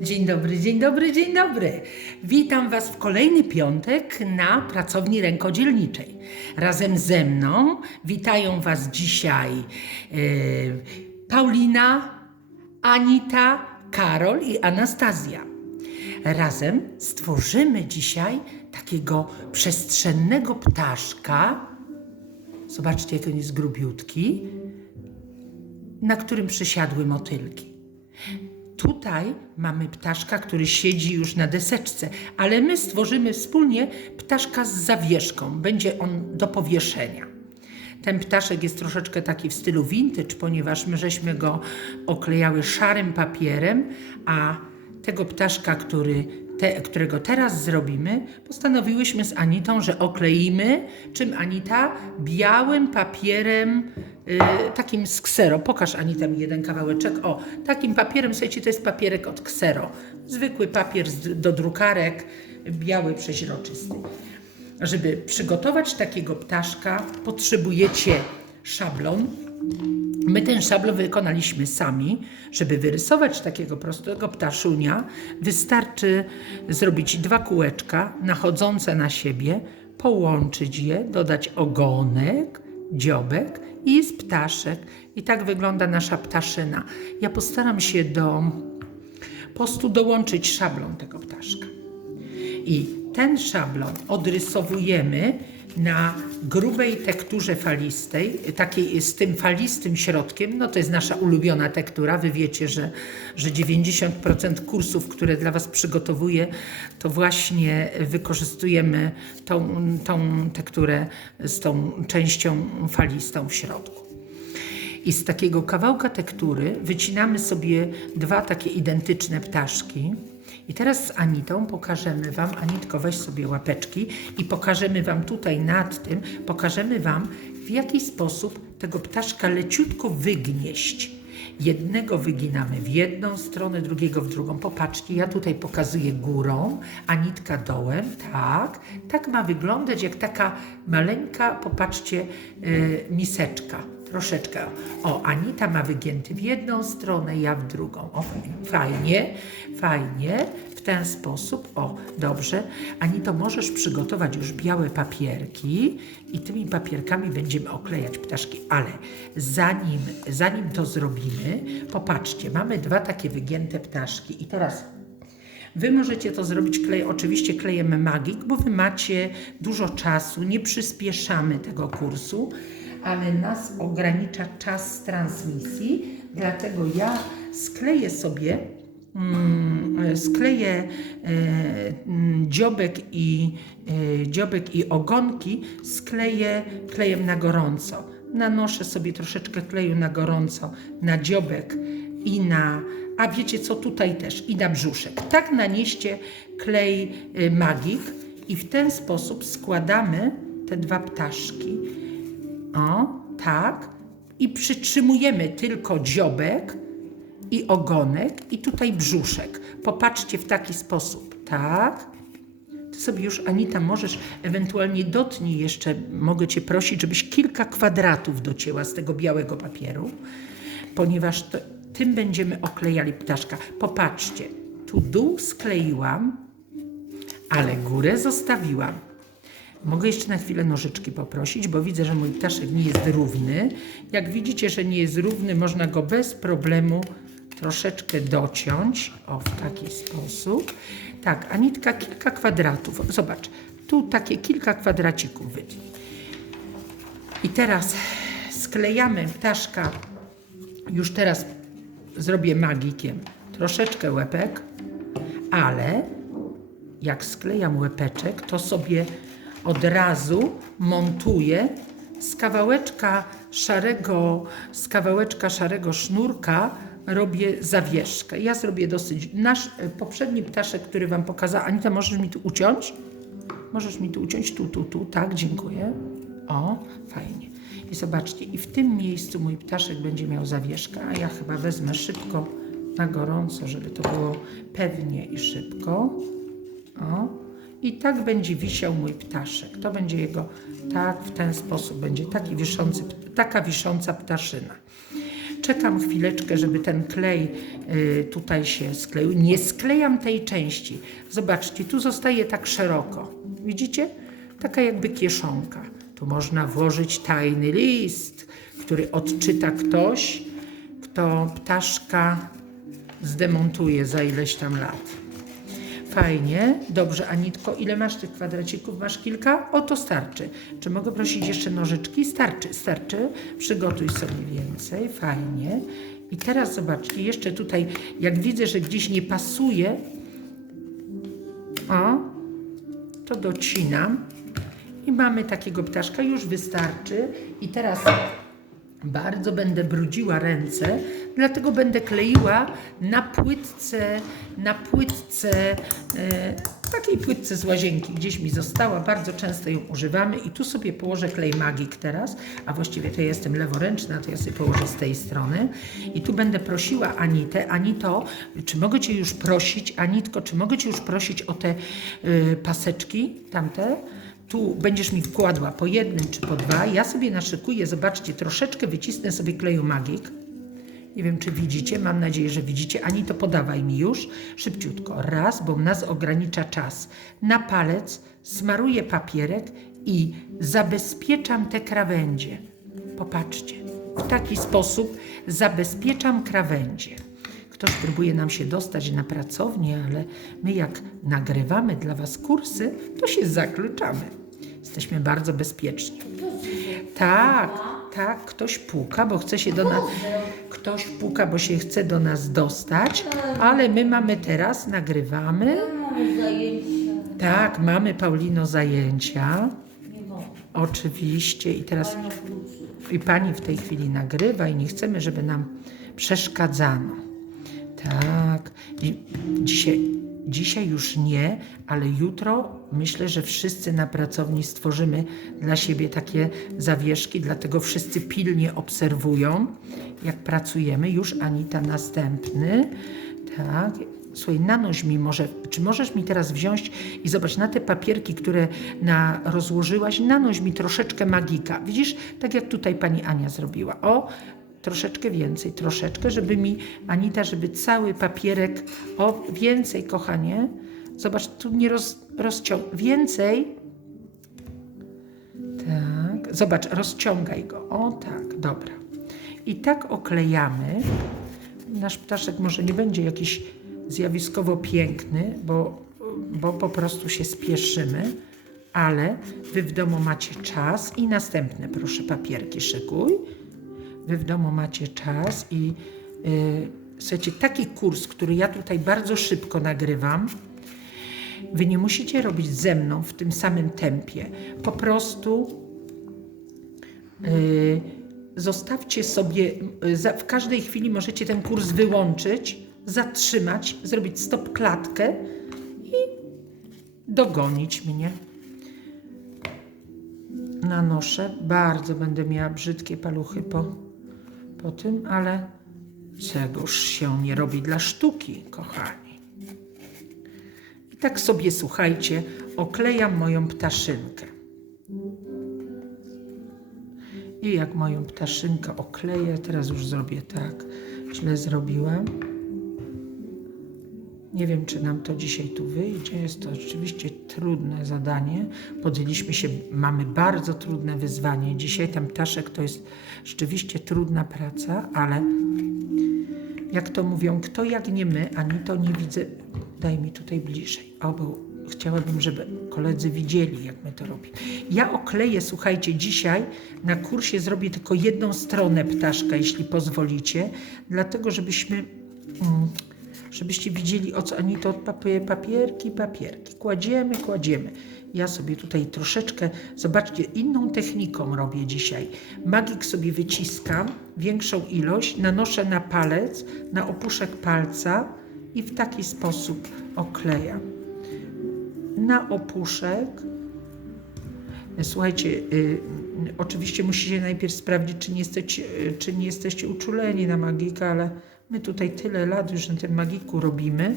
Dzień dobry, dzień dobry, dzień dobry. Witam Was w kolejny piątek na pracowni rękodzielniczej. Razem ze mną witają Was dzisiaj e, Paulina, Anita, Karol i Anastazja. Razem stworzymy dzisiaj takiego przestrzennego ptaszka. Zobaczcie, jak on jest grubiutki, na którym przysiadły motylki. Tutaj mamy ptaszka, który siedzi już na deseczce, ale my stworzymy wspólnie ptaszka z zawieszką. Będzie on do powieszenia. Ten ptaszek jest troszeczkę taki w stylu vintage, ponieważ my żeśmy go oklejały szarym papierem, a tego ptaszka, który, te, którego teraz zrobimy, postanowiłyśmy z Anitą, że okleimy, czym Anita? Białym papierem, y, takim z ksero. Pokaż Anita mi jeden kawałeczek. O, takim papierem, słuchajcie, to jest papierek od ksero. Zwykły papier z, do drukarek, biały, przeźroczysty. Żeby przygotować takiego ptaszka, potrzebujecie szablon, My ten szablon wykonaliśmy sami. Żeby wyrysować takiego prostego ptaszunia, wystarczy zrobić dwa kółeczka nachodzące na siebie, połączyć je, dodać ogonek, dziobek i jest ptaszek. I tak wygląda nasza ptaszyna. Ja postaram się do postu dołączyć szablon tego ptaszka. I ten szablon odrysowujemy na grubej tekturze falistej, takiej z tym falistym środkiem. No to jest nasza ulubiona tektura. Wy wiecie, że, że 90% kursów, które dla Was przygotowuję, to właśnie wykorzystujemy tą, tą tekturę z tą częścią falistą w środku. I z takiego kawałka tektury wycinamy sobie dwa takie identyczne ptaszki. I teraz z Anitą pokażemy Wam, Anitko weź sobie łapeczki i pokażemy Wam tutaj nad tym, pokażemy Wam w jaki sposób tego ptaszka leciutko wygnieść. Jednego wyginamy w jedną stronę, drugiego w drugą. Popatrzcie, ja tutaj pokazuję górą, Anitka dołem, tak. Tak ma wyglądać jak taka maleńka, popatrzcie, yy, miseczka. Troszeczkę. O, Anita ma wygięty w jedną stronę, ja w drugą. O, fajnie, fajnie. W ten sposób. O, dobrze. Anito, możesz przygotować już białe papierki i tymi papierkami będziemy oklejać ptaszki. Ale zanim, zanim to zrobimy, popatrzcie, mamy dwa takie wygięte ptaszki i teraz Wy możecie to zrobić klej, oczywiście klejem Magic, bo Wy macie dużo czasu, nie przyspieszamy tego kursu, ale nas ogranicza czas transmisji, dlatego ja skleję sobie mm, skleję e, mm, dziobek i, e, dziobek i ogonki, skleję klejem na gorąco. Nanoszę sobie troszeczkę kleju na gorąco na dziobek i na, a wiecie co, tutaj też, i na brzuszek. Tak nanieście klej magik i w ten sposób składamy te dwa ptaszki. O, tak. I przytrzymujemy tylko dziobek i ogonek i tutaj brzuszek. Popatrzcie w taki sposób, tak. Ty sobie już, Anita, możesz ewentualnie dotknij jeszcze, mogę Cię prosić, żebyś kilka kwadratów docięła z tego białego papieru, ponieważ to, tym będziemy oklejali ptaszka. Popatrzcie, tu dół skleiłam, ale górę zostawiłam. Mogę jeszcze na chwilę nożyczki poprosić, bo widzę, że mój ptaszek nie jest równy. Jak widzicie, że nie jest równy, można go bez problemu troszeczkę dociąć. O, w taki sposób. Tak, Anitka, kilka kwadratów. Zobacz, tu takie kilka kwadracików wytnij. I teraz sklejamy ptaszka. Już teraz zrobię magikiem troszeczkę łepek, ale jak sklejam łepeczek, to sobie od razu montuję z kawałeczka szarego, z kawałeczka szarego sznurka robię zawieszkę. Ja zrobię dosyć. Nasz e, poprzedni ptaszek, który Wam pokazała, Anita, możesz mi tu uciąć? Możesz mi tu uciąć? Tu, tu, tu. Tak, dziękuję. O, fajnie. I zobaczcie, i w tym miejscu mój ptaszek będzie miał zawieszkę, a ja chyba wezmę szybko na gorąco, żeby to było pewnie i szybko. O. I tak będzie wisiał mój ptaszek. To będzie jego, tak, w ten sposób będzie taki wiszący, taka wisząca ptaszyna. Czekam chwileczkę, żeby ten klej y, tutaj się skleił. Nie sklejam tej części. Zobaczcie, tu zostaje tak szeroko. Widzicie? Taka jakby kieszonka. Tu można włożyć tajny list, który odczyta ktoś, kto ptaszka zdemontuje za ileś tam lat. Fajnie, dobrze, Anitko, ile masz tych kwadracików? Masz kilka? O, to starczy. Czy mogę prosić jeszcze nożyczki? Starczy, starczy. Przygotuj sobie więcej, fajnie. I teraz zobaczcie, jeszcze tutaj, jak widzę, że gdzieś nie pasuje, o, to docinam. I mamy takiego ptaszka, już wystarczy. I teraz bardzo będę brudziła ręce, dlatego będę kleiła na płytce, na płytce, e, takiej płytce z łazienki, gdzieś mi została, bardzo często ją używamy i tu sobie położę klej Magik teraz, a właściwie to ja jestem leworęczna, to ja sobie położę z tej strony. I tu będę prosiła Anitę, Anito, czy mogę Cię już prosić, Anitko, czy mogę Cię już prosić o te y, paseczki, tamte, tu będziesz mi wkładła po jednym czy po dwa. Ja sobie naszykuję, zobaczcie, troszeczkę wycisnę sobie kleju Magik. Nie wiem, czy widzicie, mam nadzieję, że widzicie. Ani to podawaj mi już. Szybciutko. Raz, bo nas ogranicza czas. Na palec smaruję papierek i zabezpieczam te krawędzie. Popatrzcie. W taki sposób zabezpieczam krawędzie. Ktoś próbuje nam się dostać na pracownię, ale my jak nagrywamy dla Was kursy, to się zakluczamy. Jesteśmy bardzo bezpieczni. Tak, tak, ktoś puka, bo chce się do nas. Ktoś puka, bo się chce do nas dostać, ale my mamy teraz, nagrywamy. Tak, mamy Paulino zajęcia. Oczywiście i teraz i pani w tej chwili nagrywa i nie chcemy, żeby nam przeszkadzano. Tak. Dzisiaj, dzisiaj już nie, ale jutro myślę, że wszyscy na pracowni stworzymy dla siebie takie zawieszki, dlatego wszyscy pilnie obserwują, jak pracujemy. Już Anita następny. Tak. Słuchaj, nanoś mi może, czy możesz mi teraz wziąć i zobacz na te papierki, które na, rozłożyłaś, nanoś mi troszeczkę magika. Widzisz, tak jak tutaj pani Ania zrobiła. O, troszeczkę więcej, troszeczkę, żeby mi, Anita, żeby cały papierek, o, więcej, kochanie. Zobacz, tu nie roz, rozciąg, więcej. Tak, zobacz, rozciągaj go. O, tak, dobra. I tak oklejamy. Nasz ptaszek może nie będzie jakiś zjawiskowo piękny, bo, bo po prostu się spieszymy, ale wy w domu macie czas i następne, proszę, papierki szykuj. Wy w domu macie czas i yy, słuchajcie, taki kurs, który ja tutaj bardzo szybko nagrywam, wy nie musicie robić ze mną w tym samym tempie. Po prostu yy, zostawcie sobie, yy, za, w każdej chwili możecie ten kurs wyłączyć, zatrzymać, zrobić stop klatkę i dogonić mnie. Nanoszę, bardzo będę miała brzydkie paluchy po, po tym, ale czegoż się nie robi dla sztuki, kochani. I tak sobie, słuchajcie, oklejam moją ptaszynkę. I jak moją ptaszynkę okleję, teraz już zrobię tak, źle zrobiłam. Nie wiem, czy nam to dzisiaj tu wyjdzie. Jest to oczywiście trudne zadanie. Podjęliśmy się, mamy bardzo trudne wyzwanie. Dzisiaj ten ptaszek to jest rzeczywiście trudna praca, ale jak to mówią, kto jak nie my, ani to nie widzę. Daj mi tutaj bliżej. O, bo chciałabym, żeby koledzy widzieli, jak my to robimy. Ja okleję, słuchajcie, dzisiaj na kursie zrobię tylko jedną stronę ptaszka, jeśli pozwolicie, dlatego żebyśmy. Mm, żebyście widzieli o co ani to papie- papierki, papierki. Kładziemy, kładziemy. Ja sobie tutaj troszeczkę, zobaczcie, inną techniką robię dzisiaj. Magik sobie wyciskam, większą ilość, nanoszę na palec, na opuszek palca i w taki sposób oklejam. Na opuszek. Słuchajcie, y, oczywiście musicie najpierw sprawdzić, czy nie, jesteście, y, czy nie jesteście uczuleni na magika, ale my tutaj tyle lat już na tym magiku robimy,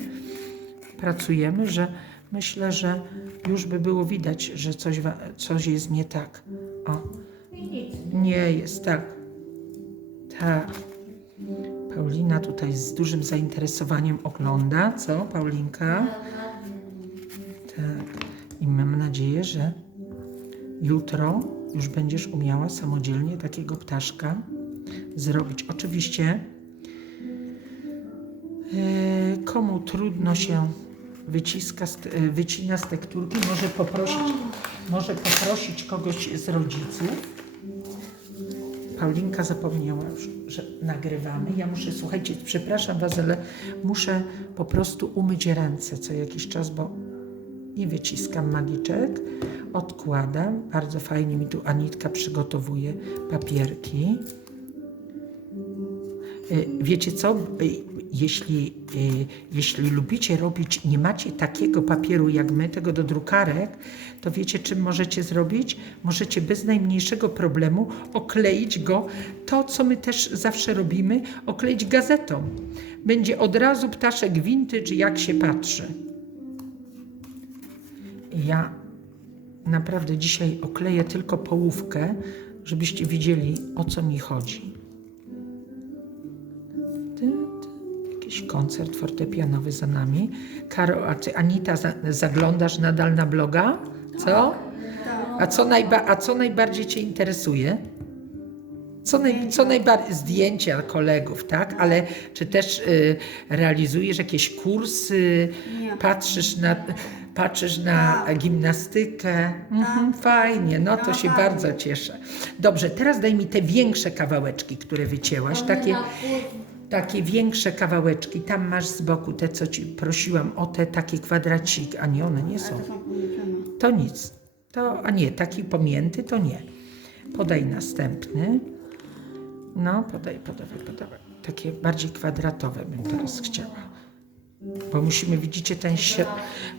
pracujemy, że myślę, że już by było widać, że coś, coś jest nie tak. O, nie jest tak. Tak. Paulina tutaj z dużym zainteresowaniem ogląda. Co, Paulinka? Tak. I mam nadzieję, że jutro już będziesz umiała samodzielnie takiego ptaszka zrobić. Oczywiście, komu trudno się wyciska, e, wycina z tekturki, może poprosić, może poprosić kogoś z rodziców. Paulinka zapomniała że nagrywamy. Ja muszę, słuchajcie, przepraszam Was, ale muszę po prostu umyć ręce co jakiś czas, bo nie wyciskam magiczek, odkładam. Bardzo fajnie mi tu Anitka przygotowuje papierki. Y, Wiecie co? Jeśli, y, jeśli lubicie robić, nie macie takiego papieru jak my, tego do drukarek, to wiecie, czym możecie zrobić? Możecie bez najmniejszego problemu okleić go, to co my też zawsze robimy, okleić gazetą. Będzie od razu ptaszek vintage, jak się patrzy. Ja naprawdę dzisiaj okleję tylko połówkę, żebyście widzieli, o co mi chodzi. Jakiś koncert fortepianowy za nami. Karo, a ty Anita za, zaglądasz nadal na bloga? Co? A co, najba, a co najbardziej Cię interesuje? Co, naj, co najbardziej zdjęcia kolegów, tak? Ale czy też y, realizujesz jakieś kursy? Nie. Patrzysz na, patrzysz na gimnastykę? Mhm, fajnie, no to się bardzo cieszę. Dobrze, teraz daj mi te większe kawałeczki, które wycięłaś, takie, takie większe kawałeczki. Tam masz z boku te, co ci prosiłam, o te takie kwadraciki, a nie, one nie są. To nic. To, a nie, taki pomięty to nie. Podaj następny. No, podaj, podawaj, podawaj. Takie bardziej kwadratowe bym teraz chciała. Bo musimy, widzicie, ten się,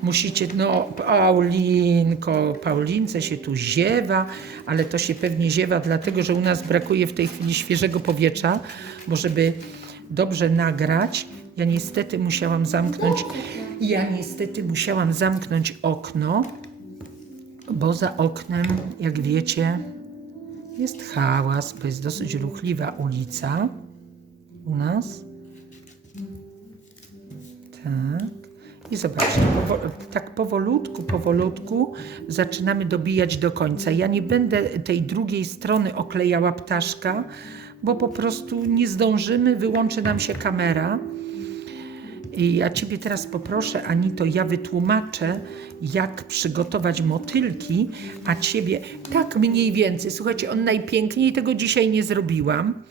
musicie, no, Paulinko, Paulince się tu ziewa, ale to się pewnie ziewa dlatego, że u nas brakuje w tej chwili świeżego powietrza, bo żeby dobrze nagrać, ja niestety musiałam zamknąć, ja niestety musiałam zamknąć okno, bo za oknem, jak wiecie, jest hałas, bo jest dosyć ruchliwa ulica u nas. Tak. I zobaczcie, powo- tak powolutku, powolutku zaczynamy dobijać do końca. Ja nie będę tej drugiej strony oklejała ptaszka, bo po prostu nie zdążymy, wyłączy nam się kamera. I ja Ciebie teraz poproszę, Anito, ja wytłumaczę, jak przygotować motylki, a Ciebie tak mniej więcej. Słuchajcie, on najpiękniej tego dzisiaj nie zrobiłam.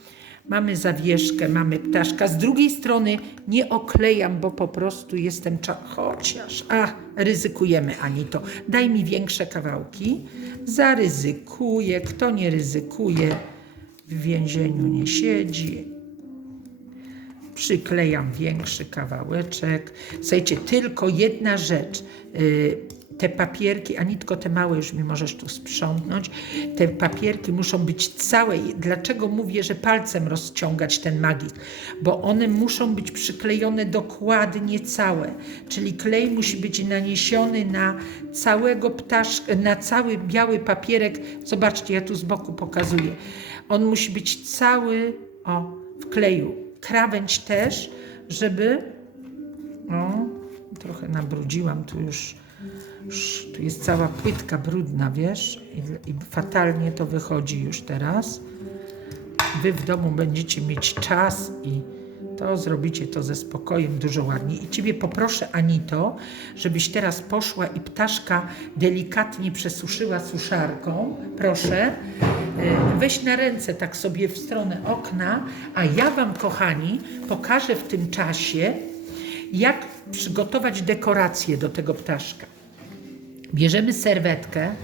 Mamy zawieszkę, mamy ptaszka. Z drugiej strony nie oklejam, bo po prostu jestem. Chociaż, a, ryzykujemy, Anito. Daj mi większe kawałki. Zaryzykuję. Kto nie ryzykuje, w więzieniu nie siedzi przyklejam większy kawałeczek. Słuchajcie, tylko jedna rzecz. y, Te papierki, Anitko, te małe już mi możesz tu sprzątnąć. Te papierki muszą być całe. Dlaczego mówię, że palcem rozciągać ten magik? Bo one muszą być przyklejone dokładnie całe. Czyli klej musi być naniesiony na całego ptaszka, na cały biały papierek. Zobaczcie, ja tu z boku pokazuję. On musi być cały, o, w kleju krawędź też, żeby. O, trochę nabrudziłam tu już. Tu jest cała płytka brudna, wiesz? I, I fatalnie to wychodzi już teraz. Wy w domu będziecie mieć czas i to zrobicie to ze spokojem dużo ładniej. I Ciebie poproszę, Anito, żebyś teraz poszła i ptaszka delikatnie przesuszyła suszarką. Proszę. Y, Weź na ręce tak sobie w stronę okna, a ja Wam, kochani, pokażę w tym czasie, jak przygotować dekorację do tego ptaszka. Bierzemy serwetkę,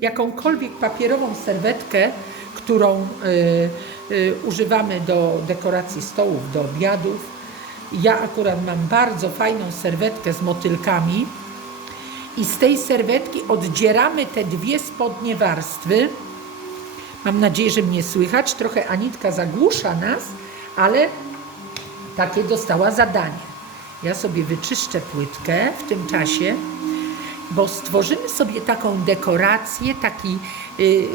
jakąkolwiek papierową serwetkę, którą y, y, używamy do dekoracji stołów, do obiadów. Ja akurat mam bardzo fajną serwetkę z motylkami i z tej serwetki oddzieramy te dwie spodnie warstwy. Mam nadzieję, że mnie słychać. Trochę Anitka zagłusza nas, ale takie dostała zadanie. Ja sobie wyczyszczę płytkę w tym czasie, bo stworzymy sobie taką dekorację, taki y,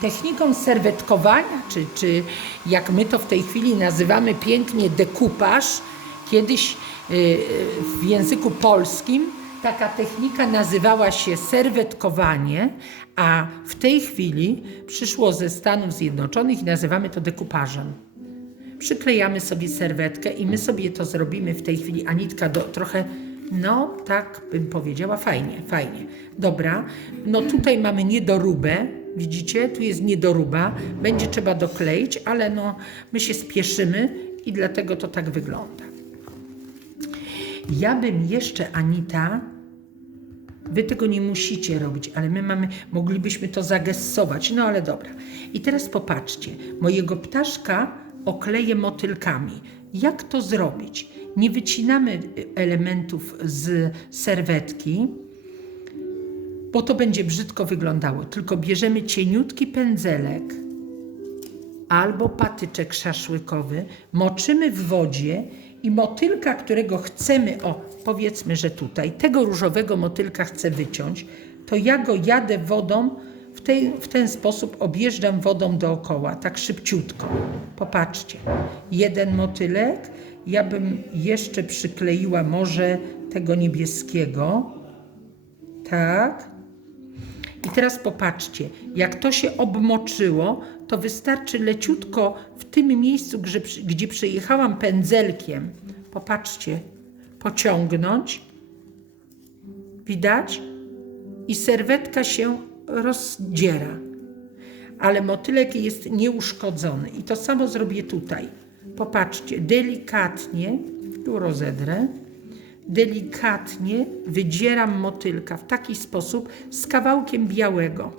techniką serwetkowania, czy, czy jak my to w tej chwili nazywamy pięknie dekupaż, kiedyś y, y, w języku polskim taka technika nazywała się serwetkowanie, a w tej chwili przyszło ze Stanów Zjednoczonych i nazywamy to dekupażem przyklejamy sobie serwetkę i my sobie to zrobimy w tej chwili. Anitka do, trochę, no tak bym powiedziała, fajnie, fajnie. Dobra, no tutaj mamy niedoróbę, widzicie, tu jest niedoruba, będzie trzeba dokleić, ale no my się spieszymy i dlatego to tak wygląda. Ja bym jeszcze, Anita, Wy tego nie musicie robić, ale my mamy, moglibyśmy to zagessować. No ale dobra. I teraz popatrzcie. Mojego ptaszka okleję motylkami. Jak to zrobić? Nie wycinamy y, elementów z serwetki, bo to będzie brzydko wyglądało. Tylko bierzemy cieniutki pędzelek albo patyczek szaszłykowy, moczymy w wodzie i motylka, którego chcemy, o powiedzmy, że tutaj, tego różowego motylka chcę wyciąć, to ja go jadę wodą, w, tej, w ten sposób objeżdżam wodą dookoła, tak szybciutko. Popatrzcie, jeden motylek, ja bym jeszcze przykleiła może tego niebieskiego, tak, i teraz popatrzcie, jak to się obmoczyło, to wystarczy leciutko w tym miejscu, gdzie, gdzie przejechałam pędzelkiem, popatrzcie, pociągnąć. Widać? I serwetka się rozdziera. Ale motylek jest nieuszkodzony. I to samo zrobię tutaj. Popatrzcie, delikatnie, tu rozedrę delikatnie wydzieram motylka w taki sposób z kawałkiem białego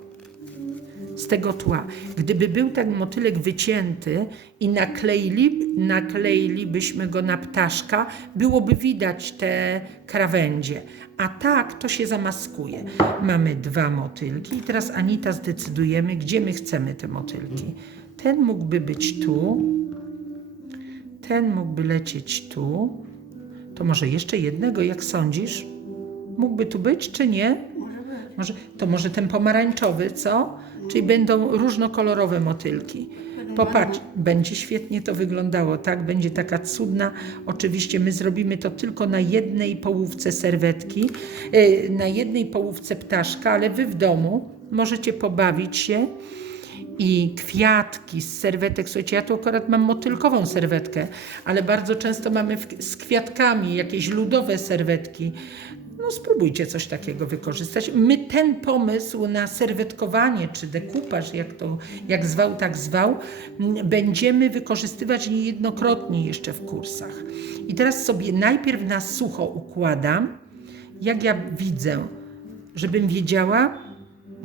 z tego tła. Gdyby był ten motylek wycięty i nakleili, nakleilibyśmy go na ptaszka, byłoby widać te krawędzie. A tak to się zamaskuje. Mamy dwa motylki i teraz Anita zdecydujemy, gdzie my chcemy te motylki. Ten mógłby być tu, ten mógłby lecieć tu, to może jeszcze jednego, jak sądzisz? Mógłby tu być, czy nie? Może, to może ten pomarańczowy, co? Czyli będą różnokolorowe motylki. Popatrz, będzie świetnie to wyglądało, tak? Będzie taka cudna. Oczywiście my zrobimy to tylko na jednej połówce serwetki, yy, na jednej połówce ptaszka, ale wy w domu możecie pobawić się i kwiatki z serwetek. Słuchajcie, ja tu akurat mam motylkową serwetkę, ale bardzo często mamy z kwiatkami jakieś ludowe serwetki. Spróbujcie coś takiego wykorzystać. My ten pomysł na serwetkowanie czy dekupaż, jak to jak zwał, tak zwał, będziemy wykorzystywać niejednokrotnie jeszcze w kursach. I teraz sobie najpierw na sucho układam, jak ja widzę, żebym wiedziała,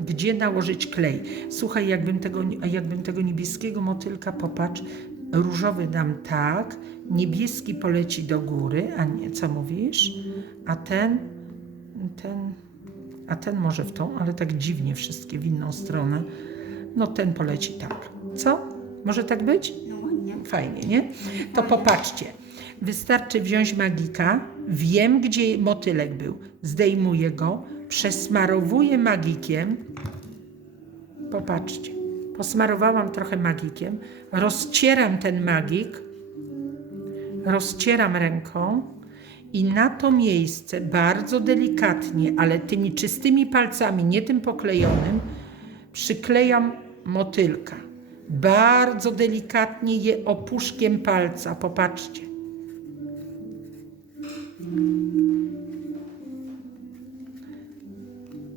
gdzie nałożyć klej. Słuchaj, jakbym tego, jakbym tego niebieskiego motylka, popatrz, różowy dam tak, niebieski poleci do góry, a nie, co mówisz? A ten, ten, a ten może w tą, ale tak dziwnie wszystkie w inną stronę. No ten poleci tak. Co? Może tak być? No. Fajnie, nie? To popatrzcie. Wystarczy wziąć magika, wiem gdzie motylek był, zdejmuję go, przesmarowuję magikiem. Popatrzcie, posmarowałam trochę magikiem, rozcieram ten magik, rozcieram ręką i na to miejsce bardzo delikatnie, ale tymi czystymi palcami, nie tym poklejonym, przyklejam motylka. Bardzo delikatnie je opuszkiem palca. Popatrzcie.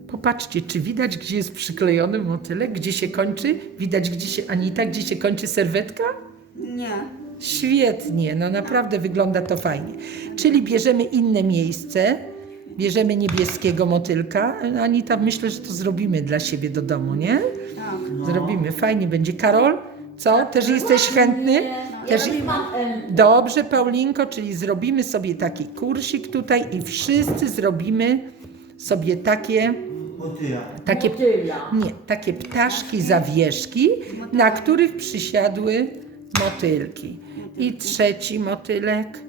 Popatrzcie, czy widać, gdzie jest przyklejony motylek, gdzie się kończy? Widać, gdzie się Anita, gdzie się kończy serwetka? Nie. Świetnie, no naprawdę wygląda to fajnie. Czyli bierzemy inne miejsce, bierzemy niebieskiego motylka. Anita, myślę, że to zrobimy dla siebie do domu, nie? Tak. Zrobimy, fajnie będzie. Karol, co? Też jesteś chętny? Też... Dobrze, Paulinko, czyli zrobimy sobie taki kursik tutaj i wszyscy zrobimy sobie takie, Motyla. takie, nie, takie ptaszki zawieszki, na których przysiadły motylki. I trzeci motylek.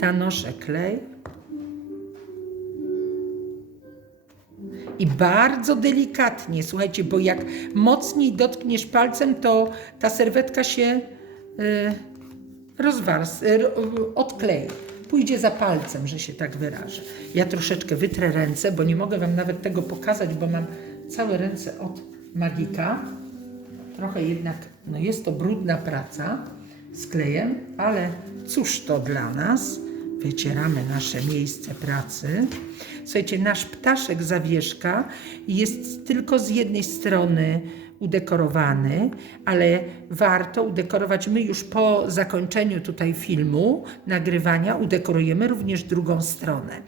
Nanoszę klej. i bardzo delikatnie, słuchajcie, bo jak mocniej dotkniesz palcem, to ta serwetka się y, rozwars, y, ro- odklei. Pójdzie za palcem, że się tak wyrażę. Ja troszeczkę wytrę ręce, bo nie mogę Wam nawet tego pokazać, bo mam całe ręce od magika. Trochę jednak, no jest to brudna praca z klejem, ale cóż to dla nas? Wycieramy nasze miejsce pracy. Słuchajcie, nasz ptaszek zawieszka jest tylko z jednej strony udekorowany, ale warto udekorować. My już po zakończeniu tutaj filmu, nagrywania, udekorujemy również drugą stronę.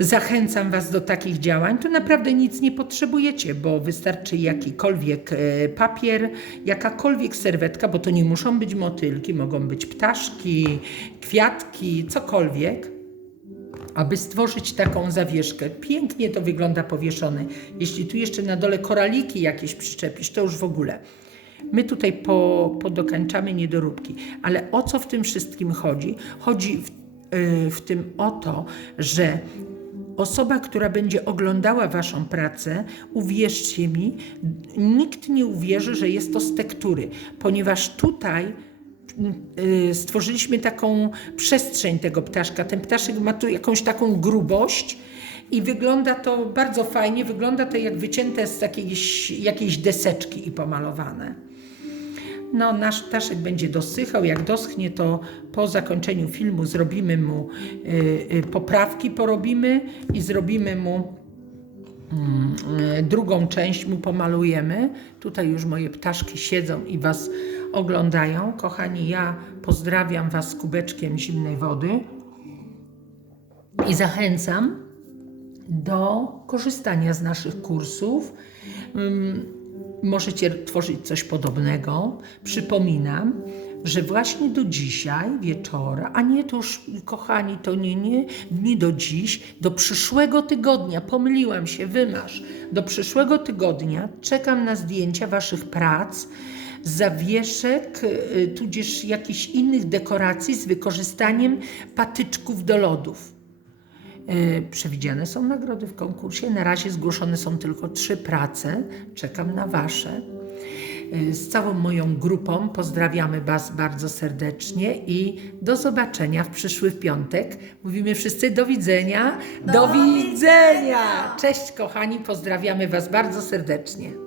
Zachęcam Was do takich działań. Tu naprawdę nic nie potrzebujecie, bo wystarczy jakikolwiek e, papier, jakakolwiek serwetka, bo to nie muszą być motylki, mogą być ptaszki, kwiatki, cokolwiek, aby stworzyć taką zawieszkę. Pięknie to wygląda powieszony. Jeśli tu jeszcze na dole koraliki jakieś przyczepisz, to już w ogóle. My tutaj po, podokańczamy niedoróbki, ale o co w tym wszystkim chodzi? Chodzi w, y, w tym o to, że osoba, która będzie oglądała Waszą pracę, uwierzcie mi, nikt nie uwierzy, że jest to z tektury, ponieważ tutaj y, stworzyliśmy taką przestrzeń tego ptaszka. Ten ptaszek ma tu jakąś taką grubość i wygląda to bardzo fajnie. Wygląda to jak wycięte z jakiejś, jakiejś deseczki i pomalowane. No, nasz ptaszek będzie dosychał. Jak doschnie, to po zakończeniu filmu zrobimy mu y, y, poprawki, porobimy i zrobimy mu mm, y, drugą część, mu pomalujemy. Tutaj już moje ptaszki siedzą i Was oglądają. Kochani, ja pozdrawiam Was kubeczkiem zimnej wody i zachęcam do korzystania z naszych kursów. Możecie tworzyć coś podobnego. Przypominam, że właśnie do dzisiaj wieczora, a nie to już, kochani, to nie, nie, nie do dziś, do przyszłego tygodnia, pomyliłam się, wymasz. Do przyszłego tygodnia czekam na zdjęcia Waszych prac, zawieszek, y, tudzież jakichś innych dekoracji z wykorzystaniem patyczków do lodów. E, Przewidziane są nagrody w konkursie. Na razie zgłoszone są tylko trzy prace. Czekam na Wasze. E, Z całą moją grupą pozdrawiamy Was bardzo serdecznie i do zobaczenia w przyszły piątek. Mówimy wszyscy do widzenia. Do, widzenia! Cześć kochani, pozdrawiamy Was bardzo serdecznie.